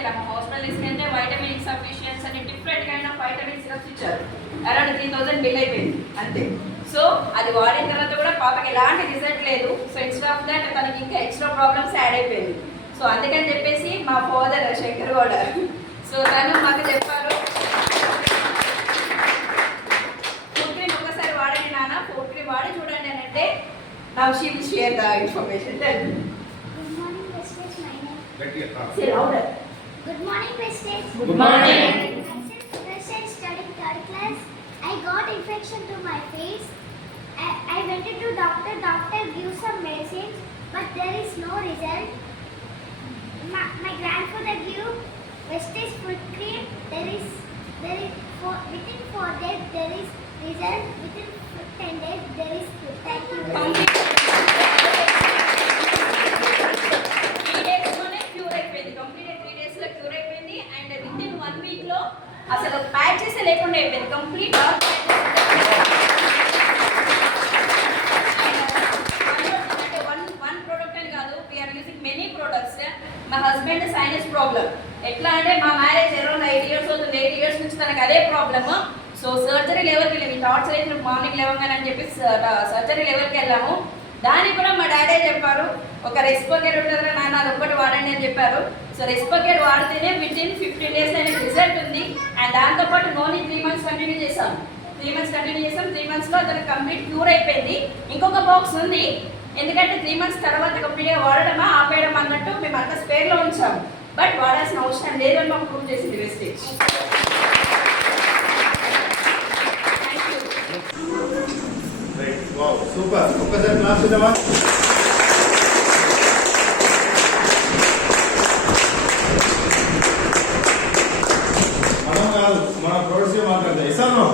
తీసుకెళ్ళాము. హాస్పిటల్ తీసుకెళ్తే వైటమిన్ ఇన్సఫిషియన్స్ అని different kind of vitamin syrups ఇచ్చారు. అరౌండ్ 3000 బిల్ అయిపోయింది అంతే. సో అది వాడిన తర్వాత కూడా పాపకి ఎలాంటి రిజల్ట్ లేదు. సో ఇన్స్టెడ్ ఆఫ్ దట్ తనకి ఇంకా ఎక్స్ట్రా ప్రాబ్లమ్స్ యాడ్ అయిపోయింది. సో అందుకని చెప్పేసి మా ఫాదర్ శంకర్ గౌడ సో తను మాకు చెప్పారు, ఫుడ్ క్రీమ్ ఒకసారి వాడండి నాన్న, ఫుడ్ క్రీమ్ వాడి చూడండి అని అంటే now she will share the information. Good morning, Prestige. My name. Say louder. Good morning, Prestige. Good morning. Myself, Prestige, studying third class. I got infection to my face. I went to doctor. Doctor gave some medicines, but there is no result. My grandfather gave Prestige foot cream. Within 4 days there is result. Within 10 days there is good. Thank you. Complete. 3 days లోనే క్యూర్ అయిపోయింది. కంప్లీట్ 3 days లో క్యూర్ అయిపోయింది. And with in 1 week లో అసలు ప్యాచెస్ లేకుండా అయిపోయింది. కంప్లీట్ అంటే one product అని కాదు, వీఆర్ యూజింగ్ మెనీ ప్రొడక్ట్స్. మా హస్బెండ్ సైనస్ ప్రాబ్లం ఎట్లా అంటే మా మ్యారేజ్ అరౌండ్ 8 years అవుతుంది. 8 years నుంచి తనకు అదే ప్రాబ్లమ్. సో సర్జరీ లెవెల్కి వెళ్ళాము. ఈ టార్చర్ అయితే మార్నింగ్ లేవగానే అని చెప్పి సర్జరీ లెవెల్కి వెళ్ళాము. దానికి కూడా మా డాడీ చెప్పారు, ఒక రెస్పోకేట్ ఉంటుంది నాన్న అది ఒక్కటి వాడండి అని చెప్పారు. సో రెస్పోకేట్ వాడితేనే విత్ ఇన్ 15 days అనేది రిజల్ట్ ఉంది. అండ్ దాంతోపాటు నోని 3 months కంటిన్యూ చేసాం. 3 months లో అతను కంప్లీట్ క్యూర్ అయిపోయింది. ఇంకొక బాక్స్ ఉంది, ఎందుకంటే 3 months తర్వాత కంప్లీట్గా వాడడమా ఆపేయడం అన్నట్టు మేము అంత స్పేర్లో ఉంచాము. బట్ వాడాల్సిన అవసరం లేదు అని మాకు ప్రూవ్ చేసింది వెస్టేజ్. సూపర్. ఒక్కసారి క్లాస్ చూద్దామా? మనం కాదు, మన ప్రొడ్యూసర్ మాట్లాడతాయి. ఇస్తాను.